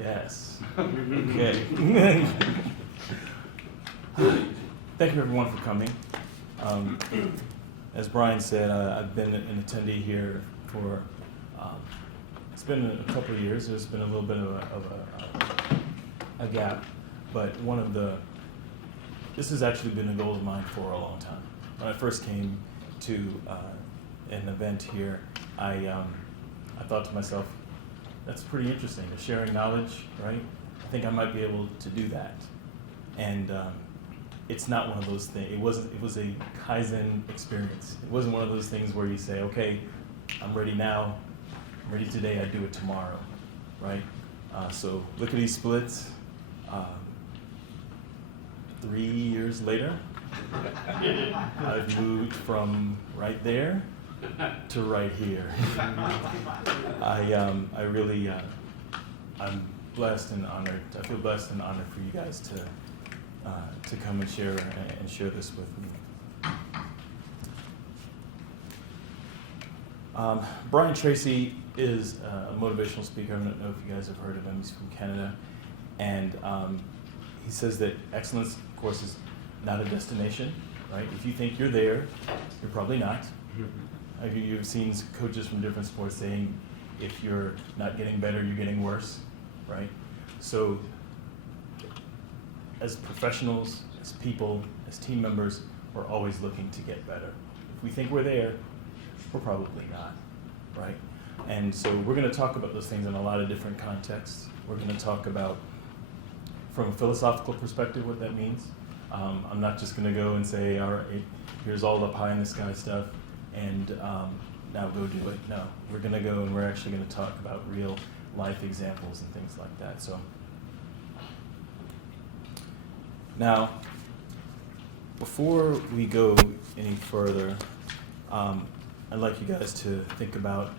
Yes. Okay. Thank you everyone for coming. As Brian said, I've been an attendee here for, it's been a couple of years. There's been a little bit of a gap, but this has actually been a goal of mine for a long time. When I first came to an event here, I thought to myself, that's pretty interesting, sharing knowledge, right? I think I might be able to do that. And it's not one of those things. It was a Kaizen experience. It wasn't one of those things where you say, okay, I'm ready now, I'm ready today, I do it tomorrow, right? So look at these splits. 3 years later, I've moved from right there to right here. I really, I'm blessed and honored. I feel blessed and honored for you guys to come and share this with me. Brian Tracy is a motivational speaker. I don't know if you guys have heard of him. He's from Canada, and he says that excellence, of course, is not a destination, right? If you think you're there, you're probably not. You've seen coaches from different sports saying, if you're not getting better, you're getting worse, right? So as professionals, as people, as team members, we're always looking to get better. If we think we're there, we're probably not, right? And so we're going to talk about those things in a lot of different contexts. We're going to talk about, from a philosophical perspective, what that means. I'm not just going to go and say, all right, here's all the pie in the sky stuff, and now go do it. No, we're going to go and we're actually going to talk about real life examples and things like that. So now, before we go any further, I'd like you guys to think about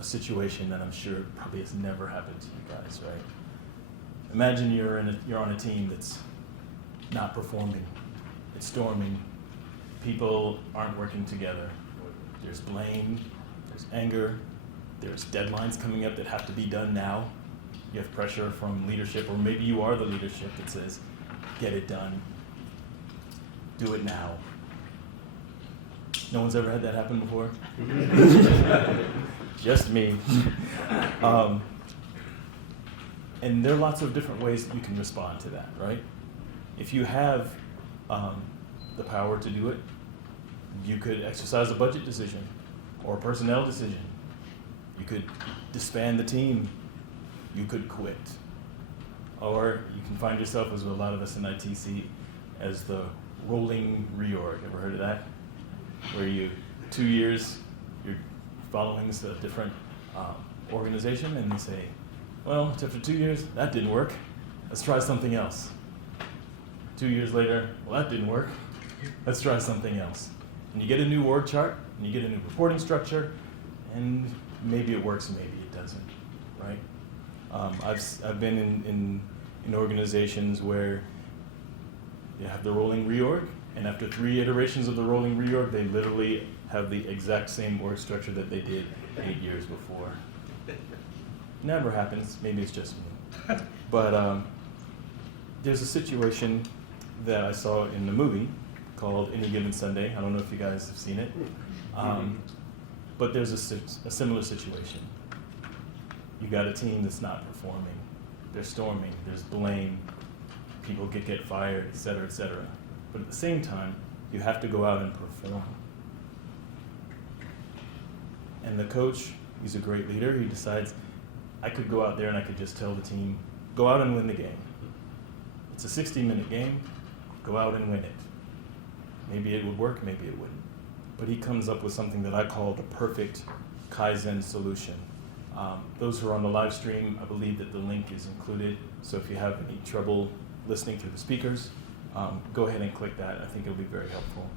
a situation that I'm sure probably has never happened to you guys, right? Imagine you're on a team that's not performing, it's storming, people aren't working together. There's blame, there's anger, there's deadlines coming up that have to be done now. You have pressure from leadership, or maybe you are the leadership that says, get it done, do it now. No one's ever had that happen before? Just me. And there are lots of different ways that you can respond to that, right? If you have the power to do it, you could exercise a budget decision or a personnel decision. You could disband the team. You could quit. Or you can find yourself, as a lot of us in IT see, as the rolling reorg. Ever heard of that? Where 2 years, you're following a different organization, and they say, well, after 2 years, that didn't work. Let's try something else. 2 years later, well, that didn't work. Let's try something else. And you get a new org chart, and you get a new reporting structure, and maybe it works, maybe it doesn't, right? I've been in organizations where you have the rolling reorg, and after 3 iterations of the rolling reorg, they literally have the exact same org structure that they did 8 years before. Never happens. Maybe it's just me. But there's a situation that I saw in the movie called Any Given Sunday. I don't know if you guys have seen it. But there's a similar situation. You got a team that's not performing. They're storming. There's blame. People get fired, et cetera, et cetera. But at the same time, you have to go out and perform. And the coach, he's a great leader. He decides, I could go out there and I could just tell the team, go out and win the game. It's a 60-minute game. Go out and win it. Maybe it would work, maybe it wouldn't. But he comes up with something that I call the perfect Kaizen solution. Those who are on the live stream, I believe that the link is included. So if you have any trouble listening through the speakers, go ahead and click that. I think it'll be very helpful.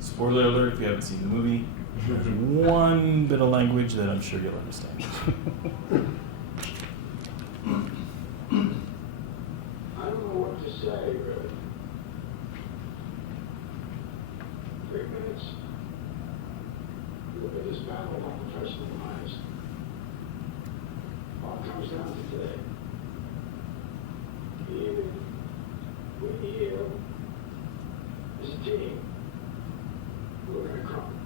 Spoiler alert, if you haven't seen the movie, there's one bit of language that I'm sure you'll understand. I don't know what to say, really. 3 minutes. Look at this battle on professional lives. All it comes down to today. Even we heal as a team, we're gonna crumble.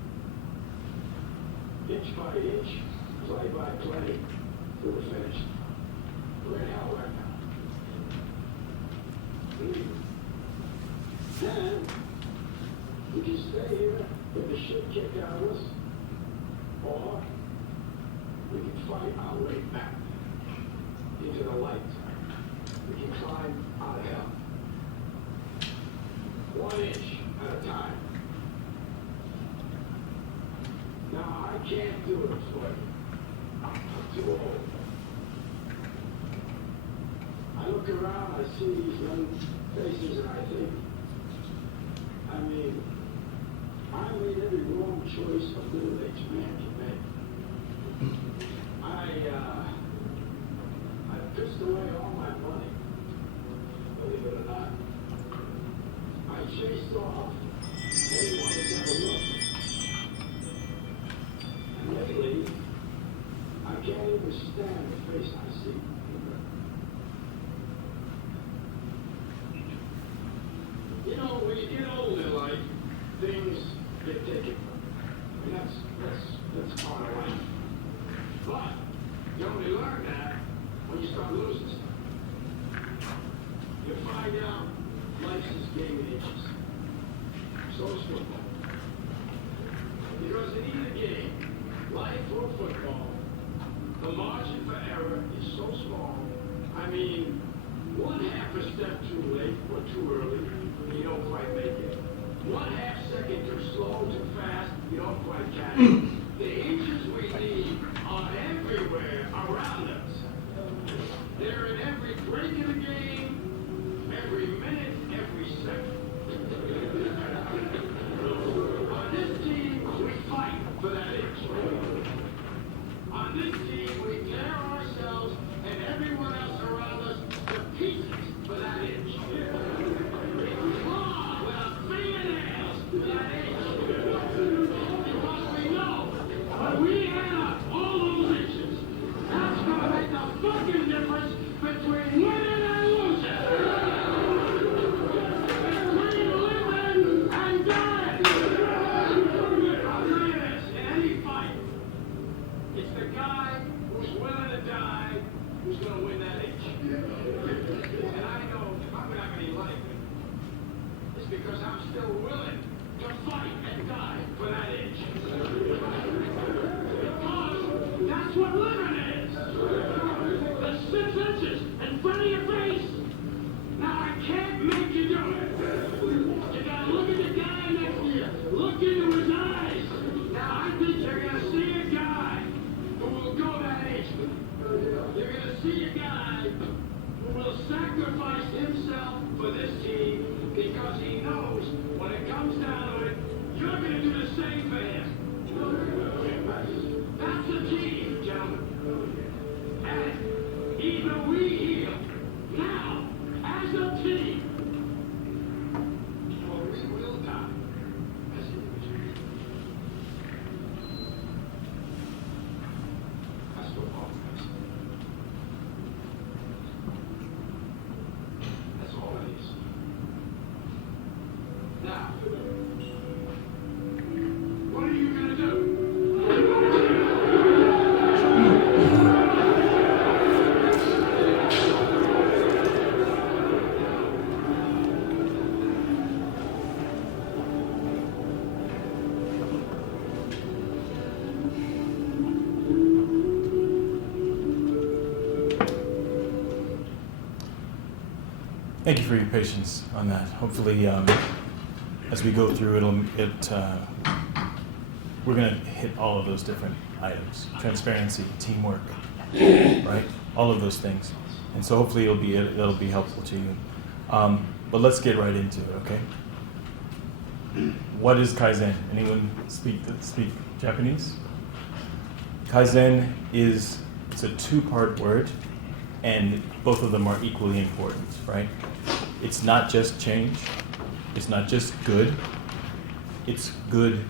Inch by inch, play by play, till we're finished. We're in hell right now. Believe me. Then, we can stay here, get the shit kicked out of us, or we can fight our way back into the light. We can climb out of hell. 1 inch at a time. Now, I can't do it for you. I'm too old. I look around, I see these young faces, and I think, I mean, I made every wrong choice a middle-aged man can make. I pissed away all my money, believe it or not. I chased off anyone that's ever looked. And lately, I can't even stand the face I see. You know, when you get old in life, things get taken from you. I mean, that's part of life. But you only learn that when you start losing stuff. You find out life's this game of inches. So is football. Because in either game, life or football, the margin for error is so small. I mean, 1/2 a step too late or too early, you don't quite make it. 1/2 second too slow, too fast, you don't quite catch it. The inches we need are everywhere around us. They're in every break in the game, every minute, every second. On this team, we fight for that inch. On this team, we tear ourselves and everyone else around us to pieces for that inch. We claw with our fingernails for that inch. Because we know when we add up all those inches, that's gonna make the fucking difference between winning and losing. Between living and dying. I'll tell you this, in any fight, it's the guy who's willing to die who's gonna win that inch. And I know if I'm gonna have any life, it's because I'm still willing to fight and die for that inch. Because that's what living is. The 6 inches in front of your face. Now I can't make you do it. You gotta look at the guy next to you. Look into his eyes. Now I think you're gonna see a guy who will go that inch. You're gonna see a guy who will sacrifice himself for this team because he knows when it comes down to it, you're gonna do the same for him. That's a team, gentlemen. And either we heal now as a team, or we will die as individuals. That's what all of us. That's all it is. Now, what are you gonna do? Thank you for your patience on that. Hopefully, as we go through, we're going to hit all of those different items: transparency, teamwork, right? All of those things. And so hopefully it'll be helpful to you. But let's get right into it, okay? What is Kaizen? Anyone speak Japanese? Kaizen it's a 2-part word, and both of them are equally important, right? It's not just change. It's not just good. It's good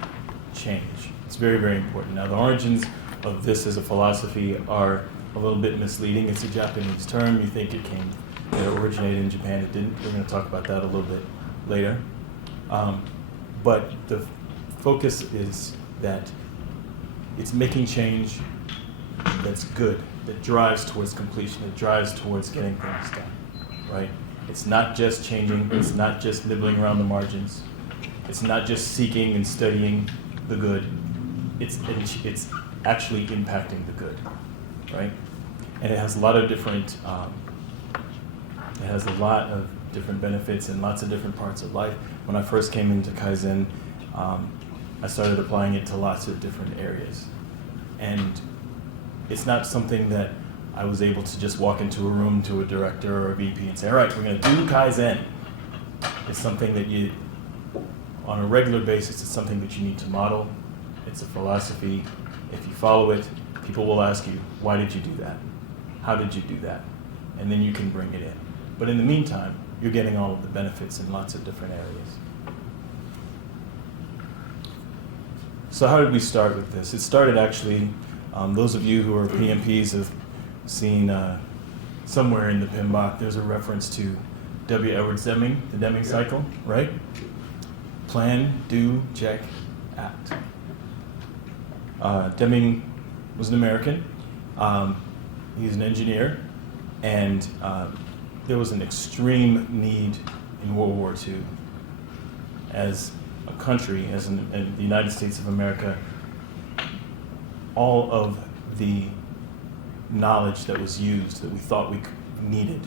change. It's very, very important. Now, the origins of this as a philosophy are a little bit misleading. It's a Japanese term. You think it came It originated in Japan. It didn't. We're going to talk about that a little bit later. But the focus is that it's making change that's good, that drives towards completion, that drives towards getting things done, right? It's not just changing, it's not just nibbling around the margins, it's not just seeking and studying the good, it's actually impacting the good, right? And it has a lot of different, benefits in lots of different parts of life. When I first came into Kaizen, I started applying it to lots of different areas. And it's not something that I was able to just walk into a room to a director or a VP and say, all right, we're going to do Kaizen. It's something that you, on a regular basis, it's something that you need to model. It's a philosophy. If you follow it, people will ask you, why did you do that? How did you do that? And then you can bring it in. But in the meantime, you're getting all of the benefits in lots of different areas. So how did we start with this? It started actually, those of you who are PMPs have seen somewhere in the PMBOK, there's a reference to W. Edwards Deming, the Deming Cycle, right? Plan, do, check, act. Deming was an American. He's an engineer, and there was an extreme need in World War II. As a country, in the United States of America, all of the knowledge that was used that we thought we needed,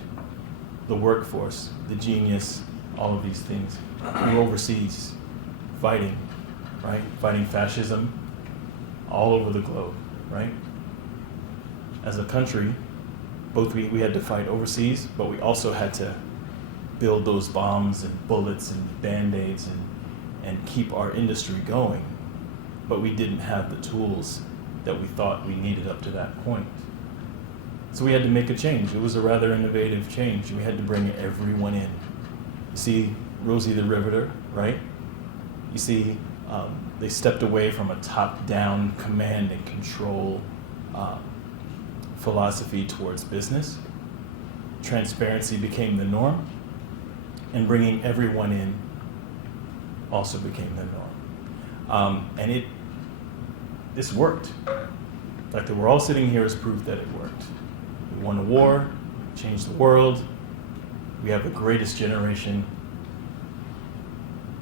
the workforce, the genius, all of these things, we were overseas fighting, right? Fighting fascism all over the globe, right? As a country, both we had to fight overseas, but we also had to build those bombs and bullets and Band-Aids and keep our industry going. But we didn't have the tools that we thought we needed up to that point. So we had to make a change. It was a rather innovative change. We had to bring everyone in. You see Rosie the Riveter, right? You see they stepped away from a top-down command and control philosophy towards business. Transparency became the norm, and bringing everyone in also became the norm. And this worked. In fact, we're all sitting here as proof that it worked. We won a war, changed the world, we have the greatest generation.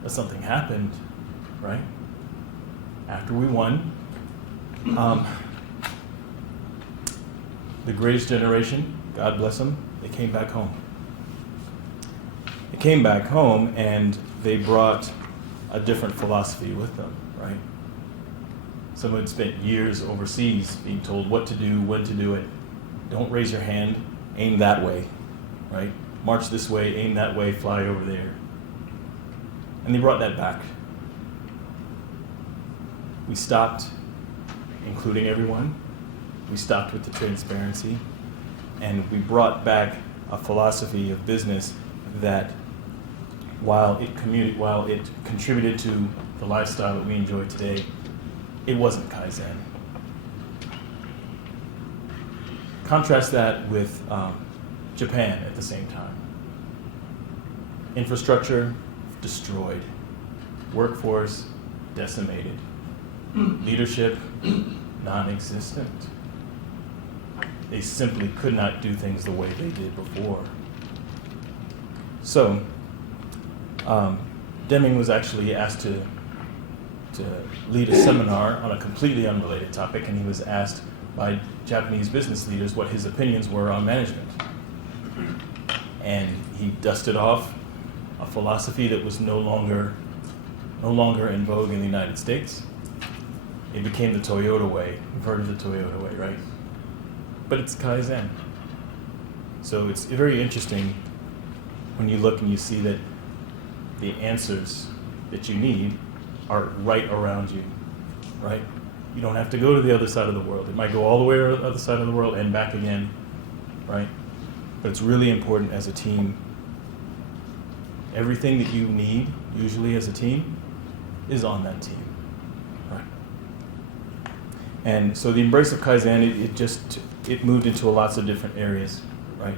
But something happened, right? After we won, the greatest generation, God bless them, they came back home. They came back home and they brought a different philosophy with them, right? Someone had spent years overseas being told what to do, when to do it. Don't raise your hand, aim that way, right? March this way, aim that way, fly over there. And they brought that back. We stopped including everyone. We stopped with the transparency, and we brought back a philosophy of business that, while it contributed to the lifestyle that we enjoy today, it wasn't Kaizen. Contrast that with Japan at the same time. Infrastructure destroyed, workforce decimated, leadership non-existent. They simply could not do things the way they did before. So, Deming was actually asked to lead a seminar on a completely unrelated topic, and he was asked by Japanese business leaders what his opinions were on management. And he dusted off a philosophy that was no longer in vogue in the United States. It became the Toyota way. You've heard of the Toyota way, right? But it's Kaizen. So it's very interesting when you look and you see that the answers that you need are right around you, right? You don't have to go to the other side of the world. It might go all the way to the other side of the world and back again, right? But it's really important as a team. Everything that you need, usually as a team, is on that team, right? And so the embrace of Kaizen, it moved into lots of different areas, right?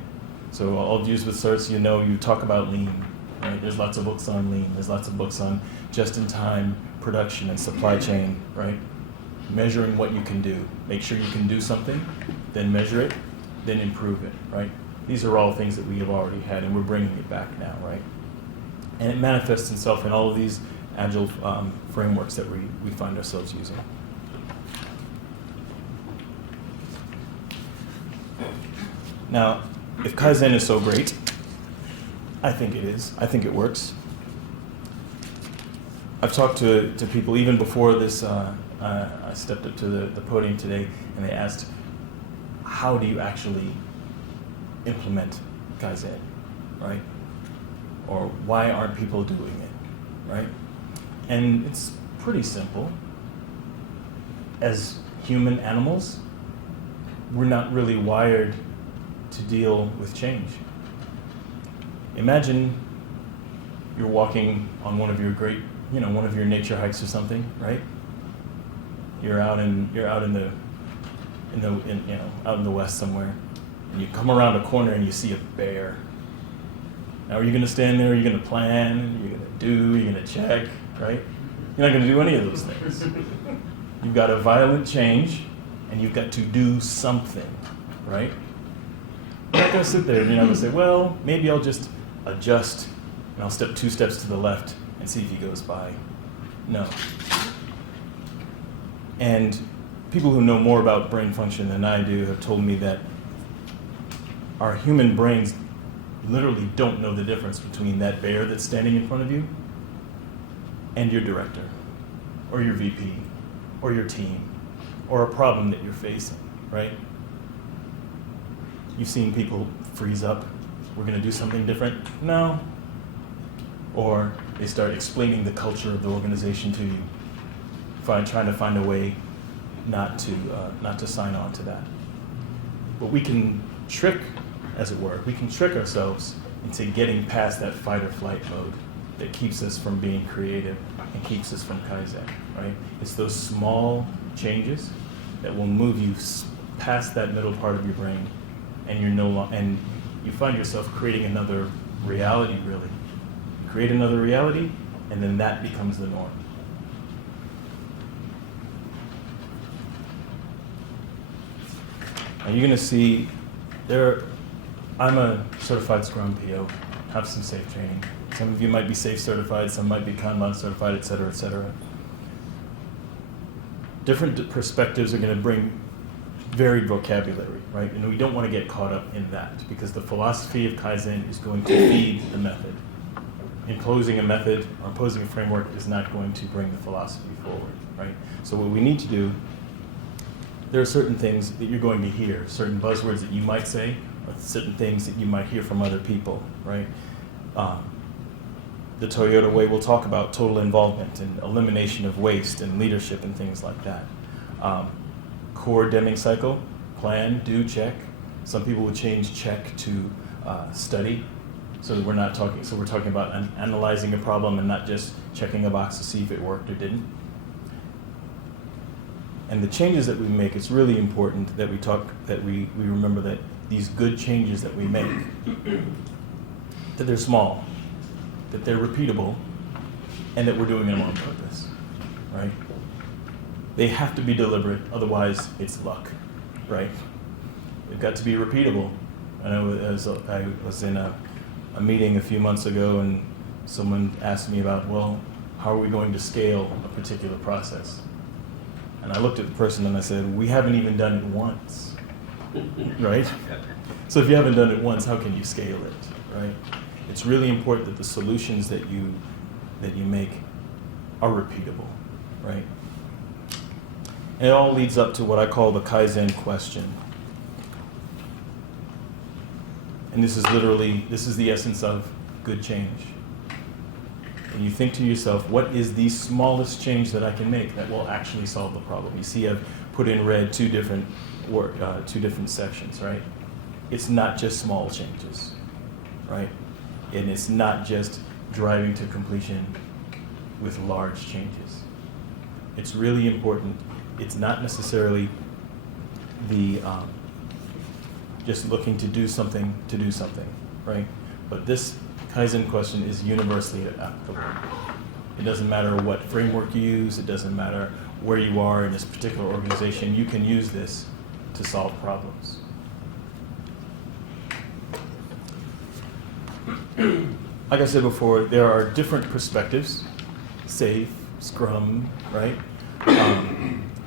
So all of you with certs, you talk about lean, right? There's lots of books on lean. There's lots of books on just-in-time production and supply chain, right? Measuring what you can do. Make sure you can do something, then measure it, then improve it, right? These are all things that we have already had, and we're bringing it back now, right? And it manifests itself in all of these Agile frameworks that we find ourselves using. Now, if Kaizen is so great, I think it is. I think it works. I've talked to people even before this. I stepped up to the podium today, and they asked, how do you actually implement Kaizen, right? Or why aren't people doing it, right? And it's pretty simple. As human animals, we're not really wired to deal with change. Imagine you're walking on one of your one of your nature hikes or something, right? You're out in the West somewhere, and you come around a corner and you see a bear. Now, are you going to stand there? Are you going to plan? You're going to do? You're going to check, right? You're not going to do any of those things. You've got a violent change, and you've got to do something, right? You're not going to sit there and you're not going to say, well, maybe I'll just adjust, and I'll step 2 steps to the left and see if he goes by. No. And people who know more about brain function than I do have told me that our human brains literally don't know the difference between that bear that's standing in front of you and your director, or your VP, or your team, or a problem that you're facing, right? You've seen people freeze up. We're going to do something different? No. Or they start explaining the culture of the organization to you, trying to find a way not to sign on to that. But we can trick, as it were, we can trick ourselves into getting past that fight or flight mode that keeps us from being creative and keeps us from Kaizen, right? It's those small changes that will move you past that middle part of your brain, and and you find yourself creating another reality, really. Create another reality, and then that becomes the norm. And you're going to see I'm a certified Scrum PO, have some SAFe training. Some of you might be SAFe certified, some might be Kanban certified, et cetera, et cetera. Different perspectives are going to bring varied vocabulary, right? And we don't want to get caught up in that, because the philosophy of Kaizen is going to feed the method. Imposing a method or imposing a framework is not going to bring the philosophy forward, right? So what we need to do, there are certain things that you're going to hear, certain buzzwords that you might say, or certain things that you might hear from other people, right? The Toyota way will talk about total involvement and elimination of waste and leadership and things like that. Core Deming Cycle, plan, do, check. Some people would change check to study. So that we're talking about analyzing a problem and not just checking a box to see if it worked or didn't. And the changes that we make, it's really important that we remember that these good changes that we make, that they're small, that they're repeatable, and that we're doing them on purpose, right? They have to be deliberate, otherwise it's luck, right? They've got to be repeatable. I was in a meeting a few months ago, and someone asked me about, well, how are we going to scale a particular process? And I looked at the person and I said, we haven't even done it once, right? So if you haven't done it once, how can you scale it, right? It's really important that the solutions that you make are repeatable, right? And it all leads up to what I call the Kaizen question. And this is the essence of good change. And you think to yourself, what is the smallest change that I can make that will actually solve the problem? You see, I've put in red two different sections, right? It's not just small changes, right? And it's not just driving to completion with large changes. It's really important. It's not necessarily just looking to do something, right? But this Kaizen question is universally applicable. It doesn't matter what framework you use, it doesn't matter where you are in this particular organization, you can use this to solve problems. Like I said before, there are different perspectives, SAFe, Scrum, right?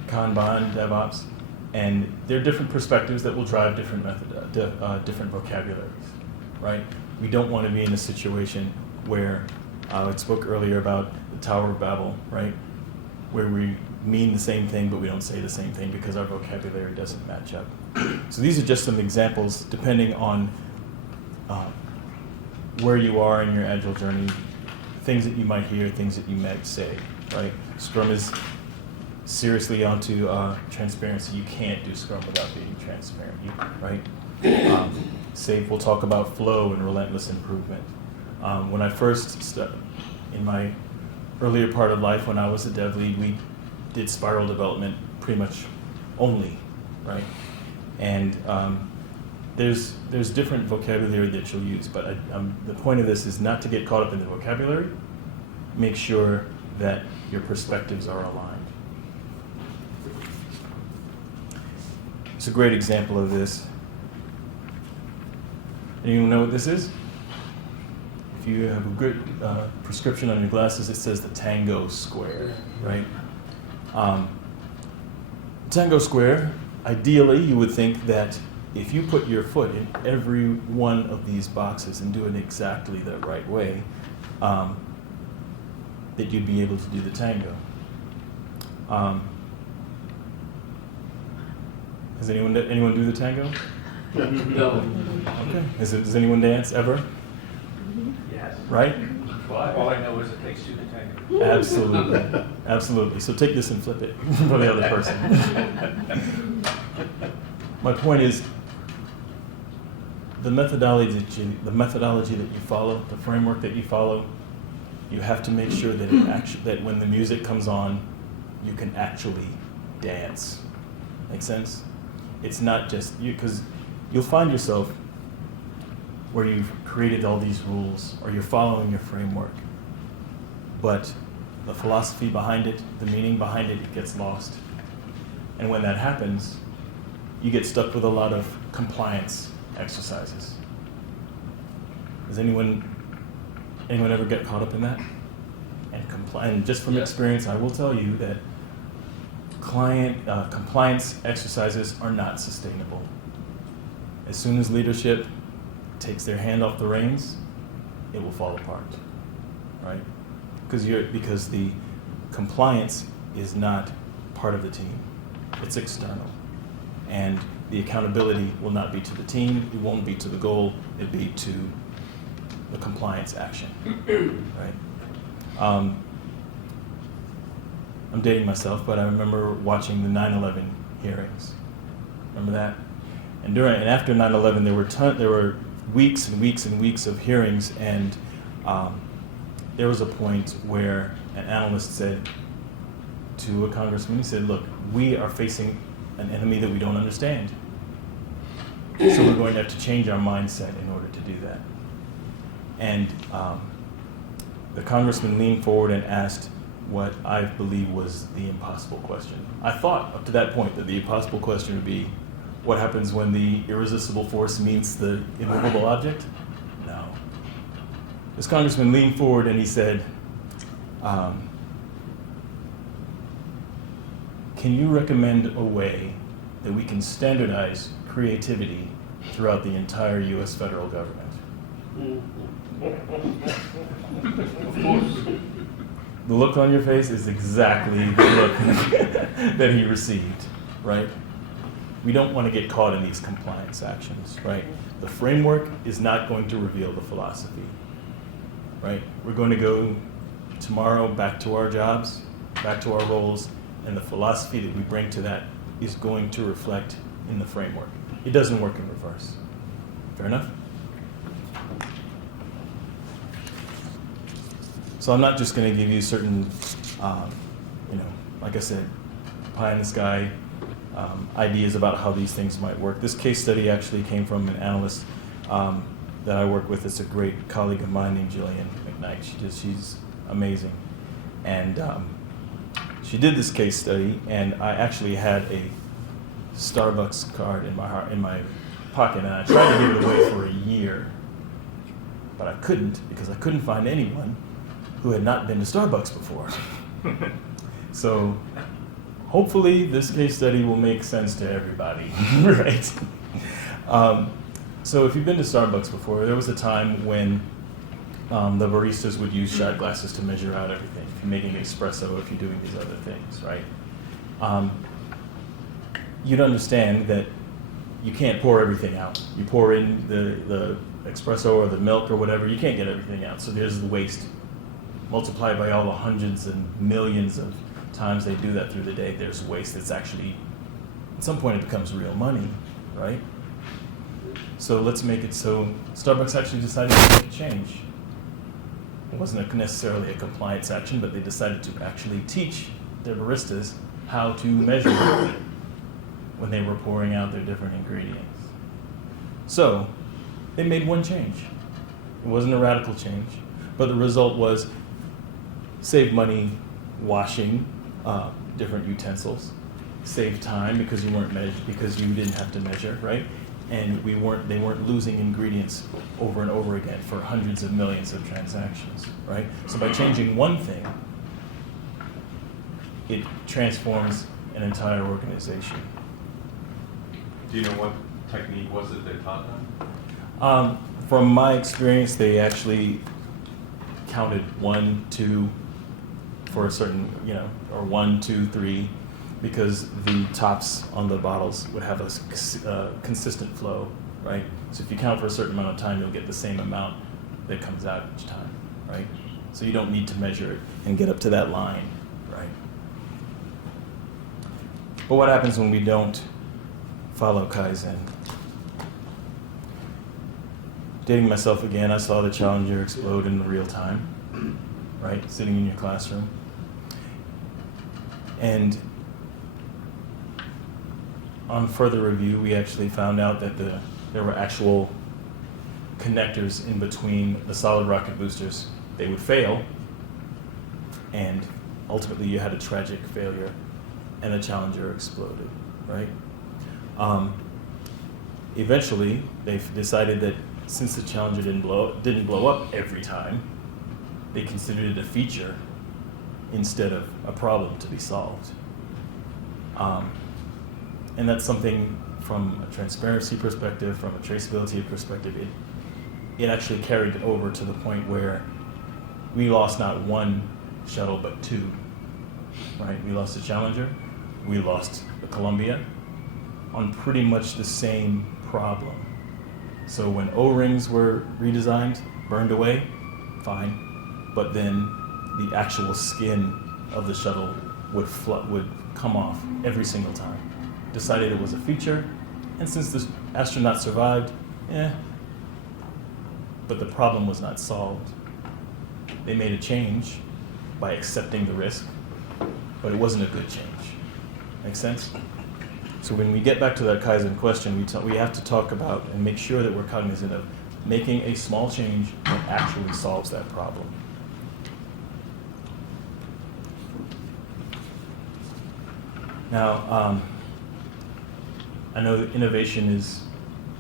Kanban, DevOps, and there are different perspectives that will drive different different vocabularies, right? We don't want to be in a situation where, I spoke earlier about the Tower of Babel, right? Where we mean the same thing, but we don't say the same thing because our vocabulary doesn't match up. So these are just some examples, depending on where you are in your Agile journey, things that you might hear, things that you might say, right? Scrum is seriously onto transparency. You can't do Scrum without being transparent, right? SAFe will talk about flow and relentless improvement. When I first, in my earlier part of life, when I was a dev lead, we did spiral development pretty much only, right? And there's different vocabulary that you'll use, but the point of this is not to get caught up in the vocabulary. Make sure that your perspectives are aligned. It's a great example of this. Anyone know what this is? If you have a good prescription on your glasses, it says the Tango Square, right? Tango Square, ideally you would think that if you put your foot in every one of these boxes and do it exactly the right way, that you'd be able to do the tango. Has anyone do the tango? No. Okay. Does anyone dance ever? Yes. Right? All I know is it takes two to tango. Absolutely. Absolutely. So take this and flip it for the other person. My point is, the methodology that you follow, the framework that you follow, you have to make sure that that when the music comes on, you can actually dance. Make sense? It's not just you, because you'll find yourself where you've created all these rules or you're following your framework, but the philosophy behind it, the meaning behind it, it gets lost. And when that happens, you get stuck with a lot of compliance exercises. Does anyone ever get caught up in that? And just from experience, I will tell you that compliance exercises are not sustainable. As soon as leadership takes their hand off the reins, it will fall apart, right? Because the compliance is not part of the team. It's external. And the accountability will not be to the team, it won't be to the goal, it'll be to the compliance action, right? I'm dating myself, but I remember watching the 9/11 hearings. Remember that? And after 9/11, there were weeks and weeks and weeks of hearings, and there was a point where an analyst said to a congressman, he said, "Look, we are facing an enemy that we don't understand. So we're going to have to change our mindset in order to do that." And the congressman leaned forward and asked what I believe was the impossible question. I thought up to that point that the impossible question would be, what happens when the irresistible force meets the immovable object? No. This congressman leaned forward and he said, can you recommend a way that we can standardize creativity throughout the entire U.S. federal government? Of course. The look on your face is exactly the look that he received, right? We don't want to get caught in these compliance actions, right? The framework is not going to reveal the philosophy, right? We're going to go tomorrow back to our jobs, back to our roles, and the philosophy that we bring to that is going to reflect in the framework. It doesn't work in reverse. Fair enough? So I'm not just going to give you certain, like I said, pie in the sky ideas about how these things might work. This case study actually came from an analyst that I work with. It's a great colleague of mine named Jillian McKnight. She's amazing. And she did this case study, and I actually had a Starbucks card in my pocket, and I tried to give it away for a year, but I couldn't because I couldn't find anyone who had not been to Starbucks before. So hopefully this case study will make sense to everybody, right? So if you've been to Starbucks before, there was a time when the baristas would use shot glasses to measure out everything. If you're making espresso, if you're doing these other things, right? You'd understand that you can't pour everything out. You pour in the espresso or the milk or whatever, you can't get everything out. So there's the waste. Multiplied by all the hundreds and millions of times they do that through the day, there's waste that's actually, at some point it becomes real money, right? So let's make it so Starbucks actually decided to make a change. It wasn't necessarily a compliance action, but they decided to actually teach their baristas how to measure when they were pouring out their different ingredients. So they made one change. It wasn't a radical change, but the result was save money washing different utensils, save time because you didn't have to measure, right? And they weren't losing ingredients over and over again for hundreds of millions of transactions, right? So by changing one thing, it transforms an entire organization. Do you know what technique was it they taught them? From my experience, they actually counted 1, 2 for a certain, or 1, 2, 3, because the tops on the bottles would have a consistent flow, right? So if you count for a certain amount of time, you'll get the same amount that comes out each time, right? So you don't need to measure it and get up to that line, right? But what happens when we don't follow Kaizen? Dating myself again, I saw the challenger explode in real time, right? Sitting in your classroom. And on further review, we actually found out that there were actual connectors in between the solid rocket boosters. They would fail, and ultimately you had a tragic failure, and the challenger exploded, right? Eventually, they decided that since the challenger didn't blow up every time, they considered it a feature instead of a problem to be solved. And that's something from a transparency perspective, from a traceability perspective, it actually carried it over to the point where we lost not one shuttle, but 2, right? We lost the Challenger, we lost the Columbia on pretty much the same problem. So when O-rings were redesigned, burned away, fine, but then the actual skin of the shuttle would come off every single time. Decided it was a feature, and since the astronaut survived, but the problem was not solved. They made a change by accepting the risk, but it wasn't a good change. Make sense? So when we get back to that Kaizen question, we have to talk about and make sure that we're cognizant of making a small change that actually solves that problem. Now, I know that innovation is,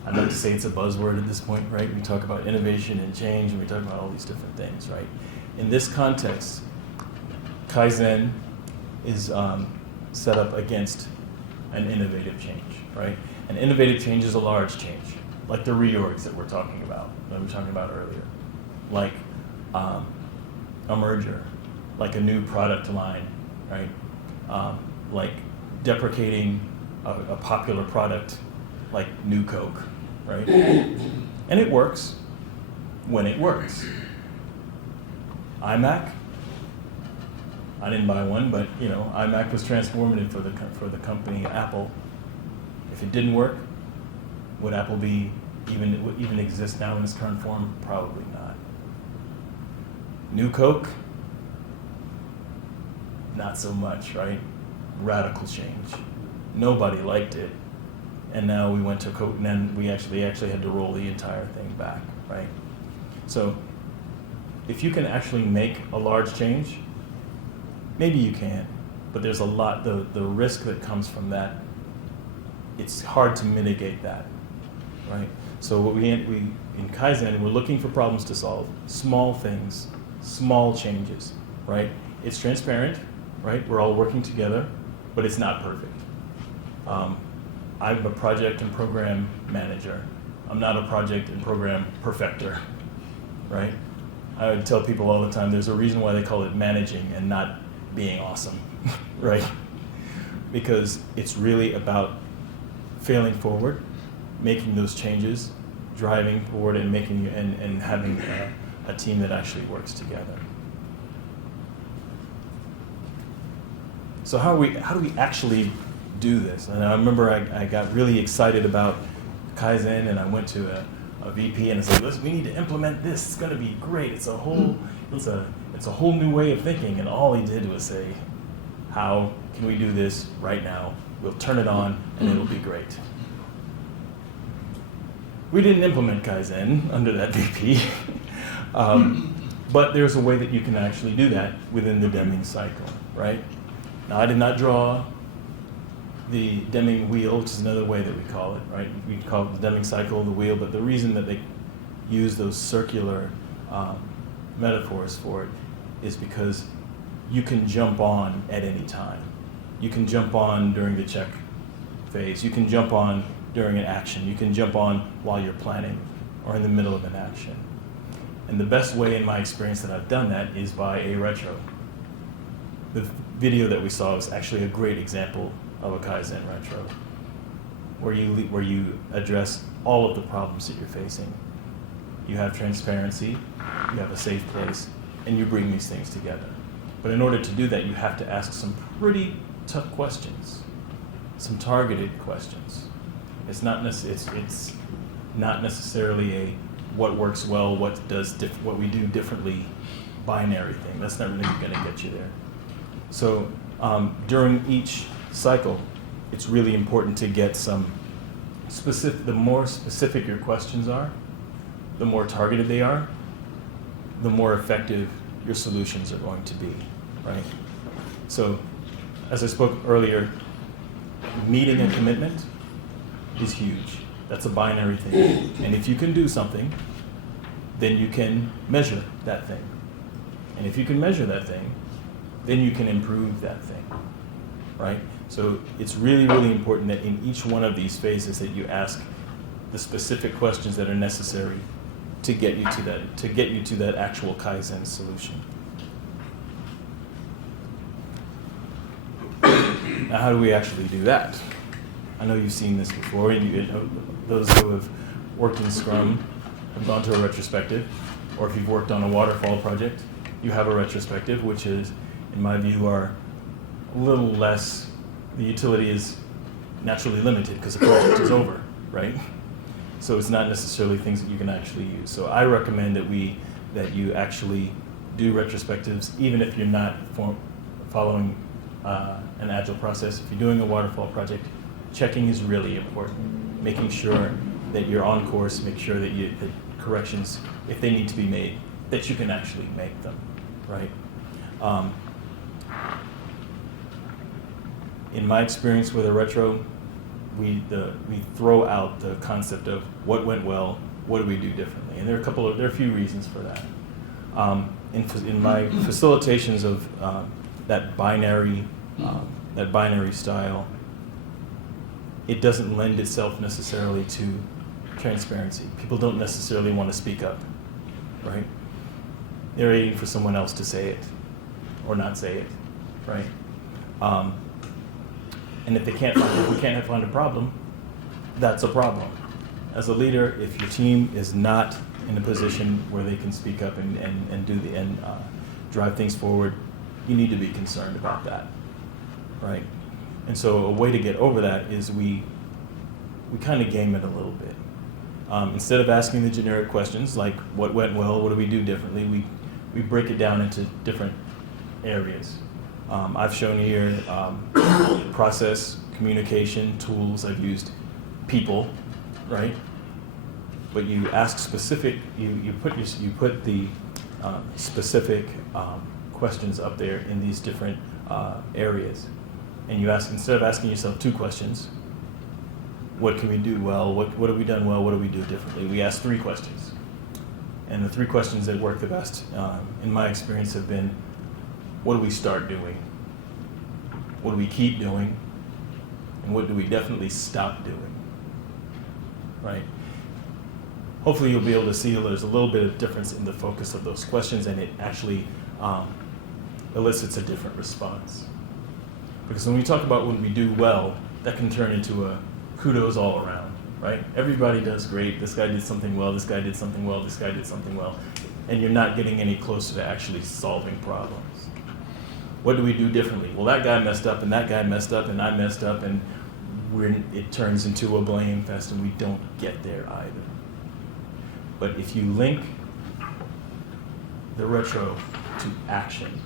I'd like to say it's a buzzword at this point, right? We talk about innovation and change, and we talk about all these different things, right? In this context, Kaizen is set up against an innovative change, right? An innovative change is a large change, like the reorgs that we were talking about earlier, like a merger, like a new product line, right? Like deprecating a popular product like New Coke, right? And it works when it works. iMac, I didn't buy one, but iMac was transformative for the company Apple. If it didn't work, would Apple even exist now in its current form? Probably not. New Coke, not so much, right? Radical change. Nobody liked it. And now we went to code, and then we actually had to roll the entire thing back, right? So if you can actually make a large change, maybe you can, but there's a lot, the risk that comes from that, it's hard to mitigate that, right? So what we in Kaizen, we're looking for problems to solve, small things, small changes, right? It's transparent, right? We're all working together, but it's not perfect. I'm a project and program manager. I'm not a project and program perfecter, right? I would tell people all the time, there's a reason why they call it managing and not being awesome, right? Because it's really about failing forward, making those changes, driving forward, and making and having a team that actually works together. So how do we actually do this? And I remember I got really excited about Kaizen, and I went to a VP and I said, "Listen, we need to implement this. It's going to be great. It's a whole new way of thinking." And all he did was say, "How can we do this right now? We'll turn it on, and it'll be great." We didn't implement Kaizen under that VP, but there's a way that you can actually do that within the Deming Cycle, right? Now, I did not draw the Deming Wheel, which is another way that we call it, right? We call it the Deming Cycle, the wheel, but the reason that they use those circular metaphors for it is because you can jump on at any time. You can jump on during the check phase. You can jump on during an action. You can jump on while you're planning or in the middle of an action. And the best way in my experience that I've done that is by a retro. The video that we saw was actually a great example of a Kaizen retro, where you address all of the problems that you're facing. You have transparency, you have a safe place, and you bring these things together. But in order to do that, you have to ask some pretty tough questions, some targeted questions. It's not necessarily a what works well, what we do differently binary thing. That's not really going to get you there. So during each cycle, it's really important to get some specific. The more specific your questions are, the more targeted they are, the more effective your solutions are going to be, right? So, as I spoke earlier, meeting a commitment is huge. That's a binary thing. And if you can do something, then you can measure that thing. And if you can measure that thing, then you can improve that thing, right? So it's really, really important that in each one of these phases that you ask the specific questions that are necessary to get you to that actual Kaizen solution. Now, how do we actually do that? I know you've seen this before, and those who have worked in Scrum have gone to a retrospective, or if you've worked on a waterfall project, you have a retrospective, which is, in my view, are a little less, the utility is naturally limited because the project is over, right? So it's not necessarily things that you can actually use. So I recommend that you actually do retrospectives, even if you're not following an Agile process. If you're doing a waterfall project, checking is really important. Making sure that you're on course, make sure that the corrections, if they need to be made, that you can actually make them, right? In my experience with a retro, we throw out the concept of what went well, what do we do differently, and there are a few reasons for that. In my facilitations of that binary style, it doesn't lend itself necessarily to transparency. People don't necessarily want to speak up, right? They're waiting for someone else to say it or not say it, right? And if we can't find a problem, that's a problem. As a leader, if your team is not in a position where they can speak up and drive things forward, you need to be concerned about that, right? And so a way to get over that is we kind of game it a little bit. Instead of asking the generic questions like what went well, what do we do differently, we break it down into different areas. I've shown here process, communication tools, I've used people, right? But you ask specific, you put the specific questions up there in these different areas. And you ask, instead of asking yourself 2 questions, what can we do well, what have we done well, what do we do differently? We ask 3 questions. And the 3 questions that work the best, in my experience, have been, what do we start doing? What do we keep doing? And what do we definitely stop doing? Right? Hopefully you'll be able to see there's a little bit of difference in the focus of those questions, and it actually elicits a different response. Because when we talk about what we do well, that can turn into a kudos all around, right? Everybody does great. This guy did something well, this guy did something well, this guy did something well. And you're not getting any closer to actually solving problems. What do we do differently? Well, that guy messed up, and that guy messed up, and I messed up, and it turns into a blame fest, and we don't get there either. But if you link the retro to action,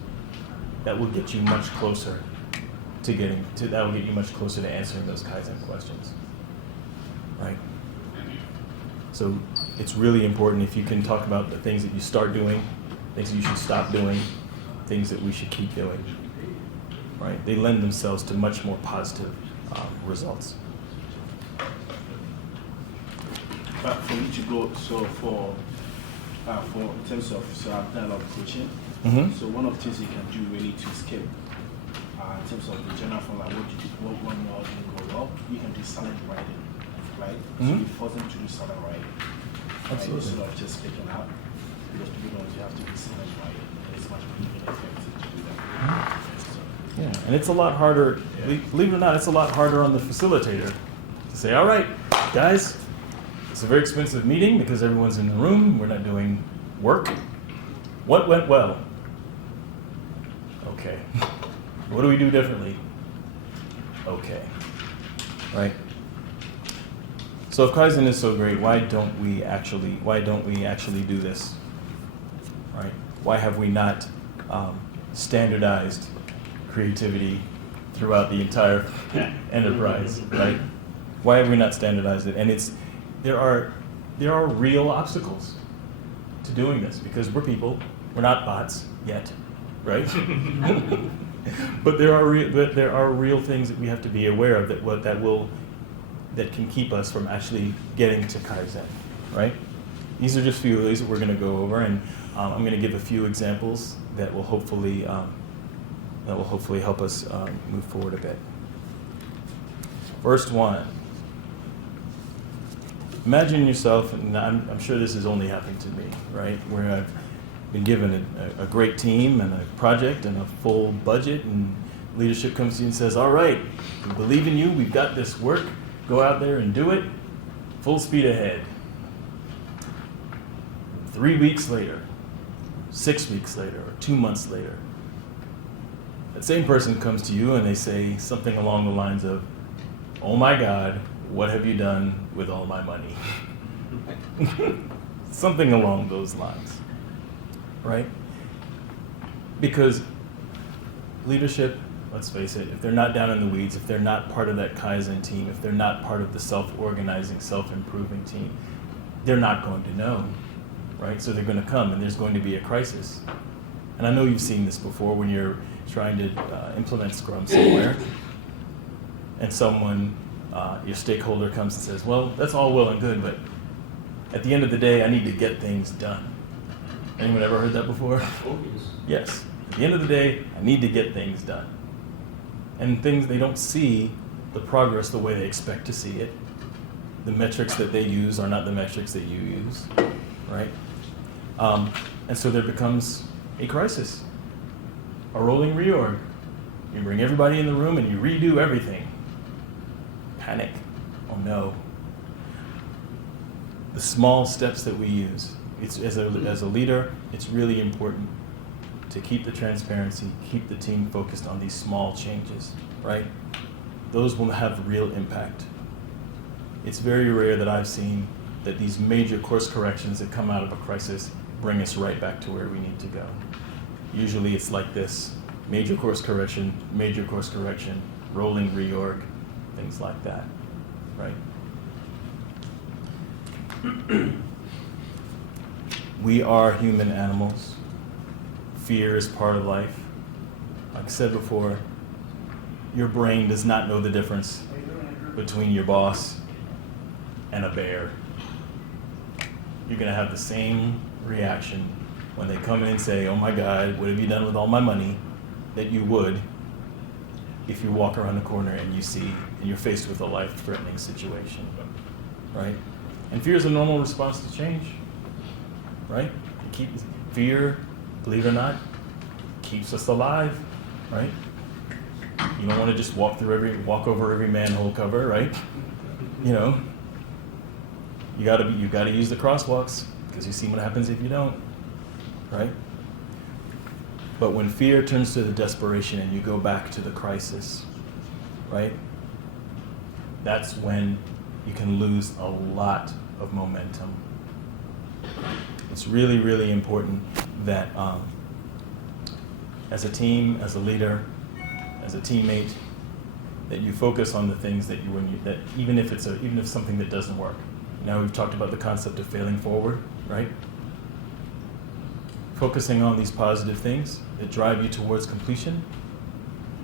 that will get you much closer that will get you much closer to answering those Kaizen questions, right? So it's really important if you can talk about the things that you start doing, things that you should stop doing, things that we should keep doing, right? They lend themselves to much more positive results. But for me to go, so for in terms of, so I've done a lot of coaching. Mm-hmm. So one of the things you can do really to skip in terms of the general from like what you do, what one more didn't go well, you can do silent writing, right? So Mhm. you force them to do silent writing. Absolutely. Right? Instead of just speaking out, because people know you have to do silent writing. It's much more effective to do that. So, Yeah, and it's a lot harder, believe it or not, it's a lot harder on the facilitator to say, all right, guys, it's a very expensive meeting because everyone's in the room, we're not doing work. What went well? Okay. What do we do differently? Okay. Right? So if Kaizen is so great, why don't we actually do this? Right? Why have we not standardized creativity throughout the entire enterprise, right? Why have we not standardized it? And there are real obstacles to doing this because we're people, we're not bots yet, right? But there are real things that we have to be aware of that can keep us from actually getting to Kaizen, right? These are just a few of these that we're going to go over, and I'm going to give a few examples that will hopefully help us move forward a bit. First one. Imagine yourself, and I'm sure this has only happened to me, right? Where I've been given a great team and a project and a full budget, and leadership comes to you and says, all right, we believe in you, we've got this work, go out there and do it, full speed ahead. 3 weeks later, 6 weeks later, or 2 months later, that same person comes to you and they say something along the lines of, oh my God, what have you done with all my money? Something along those lines, right? Because leadership, let's face it, if they're not down in the weeds, if they're not part of that Kaizen team, if they're not part of the self-organizing, self-improving team, they're not going to know, right? So they're going to come and there's going to be a crisis. And I know you've seen this before when you're trying to implement Scrum somewhere and someone, your stakeholder comes and says, well, that's all well and good, but at the end of the day, I need to get things done. Anyone ever heard that before? Yes. At the end of the day, I need to get things done. And things, they don't see the progress the way they expect to see it. The metrics that they use are not the metrics that you use, right? And so there becomes a crisis, a rolling reorg. You bring everybody in the room and you redo everything. Panic. Oh no. The small steps that we use. It's as a leader, it's really important to keep the transparency, keep the team focused on these small changes, right? Those will have real impact. It's very rare that I've seen that these major course corrections that come out of a crisis bring us right back to where we need to go. Usually it's like this: major course correction, rolling reorg, things like that, right? We are human animals. Fear is part of life. Like I said before, your brain does not know the difference between your boss and a bear. You're gonna have the same reaction when they come in and say, oh my God, what have you done with all my money, that you would if you walk around the corner and you see, and you're faced with a life-threatening situation, right? And fear is a normal response to change, right? Fear, believe it or not, keeps us alive, right? You don't want to just walk over every manhole cover, right? You know, you gotta use the crosswalks, because you see what happens if you don't, right? But when fear turns to the desperation and you go back to the crisis, right? That's when you can lose a lot of momentum. It's really, really important that as a team, as a leader, as a teammate, that you focus on the things that even if something that doesn't work. Now we've talked about the concept of failing forward, right? Focusing on these positive things that drive you towards completion,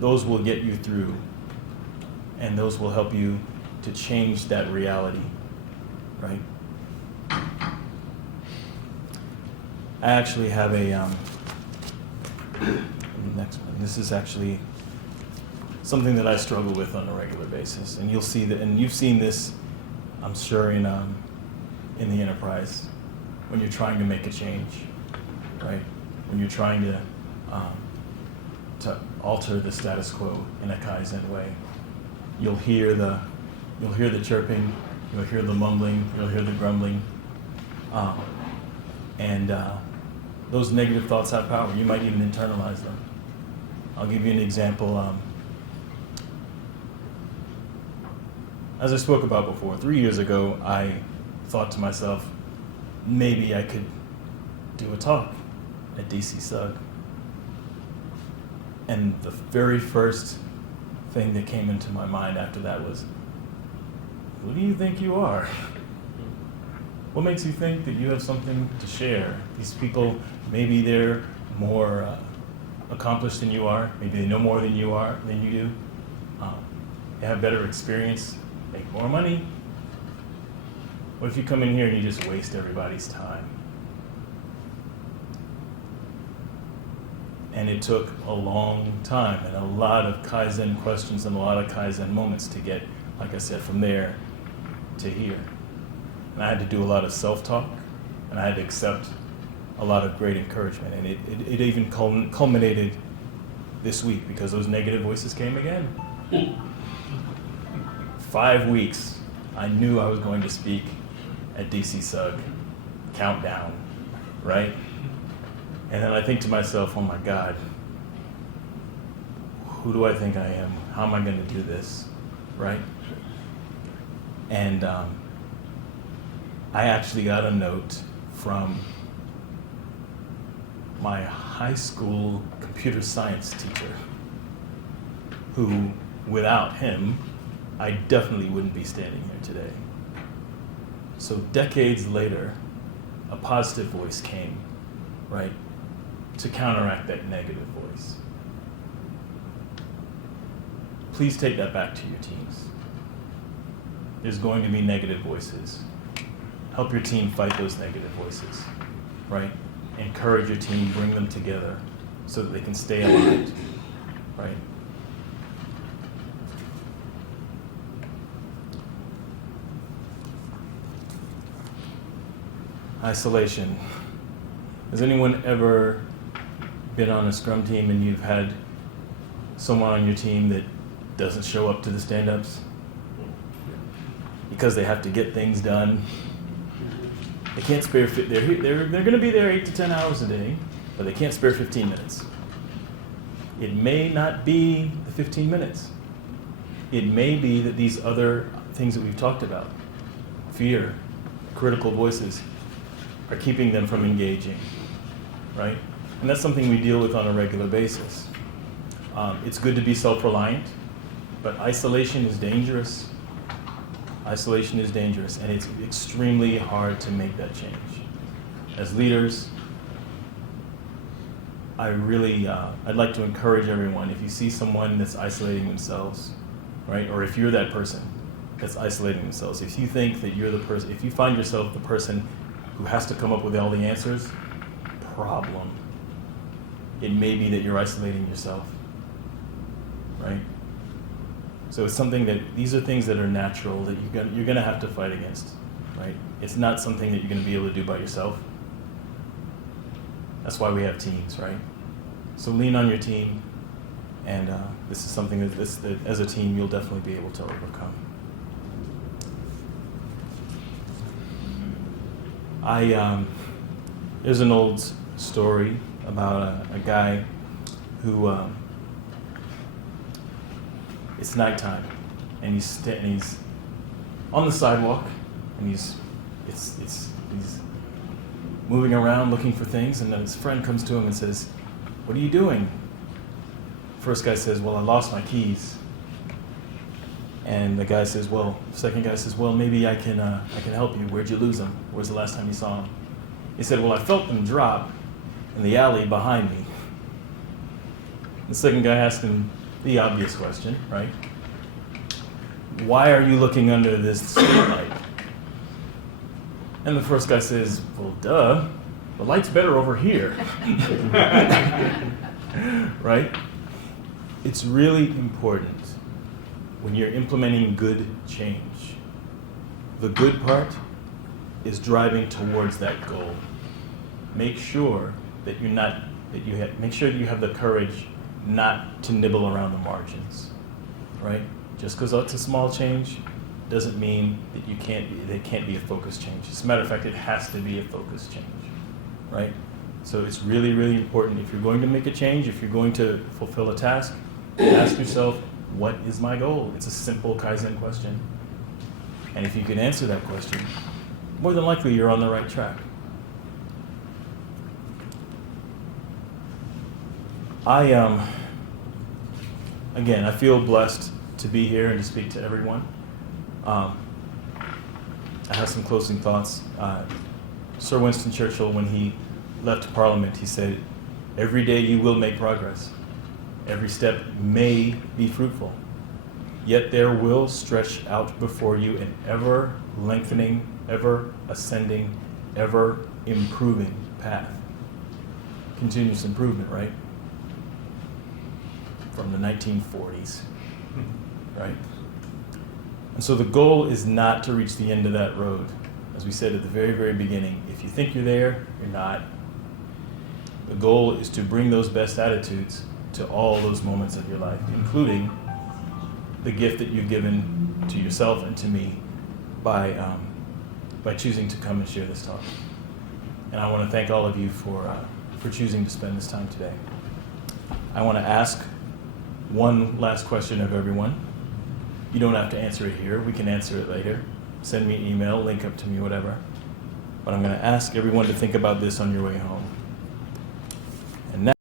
those will get you through, and those will help you to change that reality, right? I actually have a next one. This is actually something that I struggle with on a regular basis, and you'll see that, and you've seen this, I'm sure, in the enterprise when you're trying to make a change, right? When you're trying to alter the status quo in a Kaizen way, you'll hear the chirping, you'll hear the mumbling, you'll hear the grumbling, and those negative thoughts have power. You might even internalize them. I'll give you an example. As I spoke about before, 3 years ago, I thought to myself, maybe I could do a talk at DCSUG. And the very first thing that came into my mind after that was, who do you think you are? What makes you think that you have something to share? These people, maybe they're more accomplished than you are. Maybe they know more than you do. They have better experience, make more money. What if you come in here and you just waste everybody's time? And it took a long time and a lot of Kaizen questions and a lot of Kaizen moments to get, like I said, from there to here. And I had to do a lot of self-talk, and I had to accept a lot of great encouragement. And it even culminated this week, because those negative voices came again. 5 weeks, I knew I was going to speak at DCSUG, countdown, right? And then I think to myself, oh my God, who do I think I am? How am I going to do this, right? And I actually got a note from my high school computer science teacher, who, without him, I definitely wouldn't be standing here today. So decades later, a positive voice came, right, to counteract that negative voice. Please take that back to your teams. There's going to be negative voices. Help your team fight those negative voices, right? Encourage your team, bring them together so that they can stay aligned, right? Isolation. Has anyone ever been on a scrum team and you've had someone on your team that doesn't show up to the stand-ups because they have to get things done? They can't spare, they're going to be there 8 to 10 hours a day, but they can't spare 15 minutes. It may not be the 15 minutes. It may be that these other things that we've talked about, fear, critical voices, are keeping them from engaging, right? And that's something we deal with on a regular basis. It's good to be self-reliant, But isolation is dangerous. Isolation is dangerous, and it's extremely hard to make that change. As leaders, I'd like to encourage everyone, if you see someone that's isolating themselves, right, or if you're that person that's isolating themselves, if you think that you're the person, if you find yourself the person who has to come up with all the answers, problem. It may be that you're isolating yourself, right? So it's something that, these are things that are natural that you're going to have to fight against, right? It's not something that you're going to be able to do by yourself. That's why we have teams, right? So lean on your team, and this is something that as a team you'll definitely be able to overcome. There's an old story about a guy who, it's nighttime, and he's on the sidewalk, and he's moving around looking for things, and then his friend comes to him and says, "What are you doing?" First guy says, "Well, I lost my keys." And the second guy says, "Well, maybe I can help you. Where'd you lose them? Where's the last time you saw them?" He said, "Well, I felt them drop in the alley behind me." The second guy asked him the obvious question, right? "Why are you looking under this streetlight?" And the first guy says, "Well, duh, the light's better over here." Right? It's really important when you're implementing good change. The good part is driving towards that goal. Make sure that make sure that you have the courage not to nibble around the margins, right? Just because it's a small change doesn't mean that it can't be a focused change. As a matter of fact, it has to be a focused change, right? So it's really, really important. If you're going to make a change, if you're going to fulfill a task, ask yourself, what is my goal? It's a simple Kaizen question. And if you can answer that question, more than likely you're on the right track. Again, I feel blessed to be here and to speak to everyone. I have some closing thoughts. Sir Winston Churchill, when he left Parliament, he said, "Every day you will make progress. Every step may be fruitful. Yet there will stretch out before you an ever lengthening, ever ascending, ever improving path." Continuous improvement, right? From the 1940s, right? And so the goal is not to reach the end of that road. As we said at the very, very beginning, if you think you're there, you're not. The goal is to bring those best attitudes to all those moments of your life, including the gift that you've given to yourself and to me by choosing to come and share this talk. And I want to thank all of you for choosing to spend this time today. I want to ask one last question of everyone. You don't have to answer it here. We can answer it later. Send me an email, link up to me, whatever. But I'm going to ask everyone to think about this on your way home. And now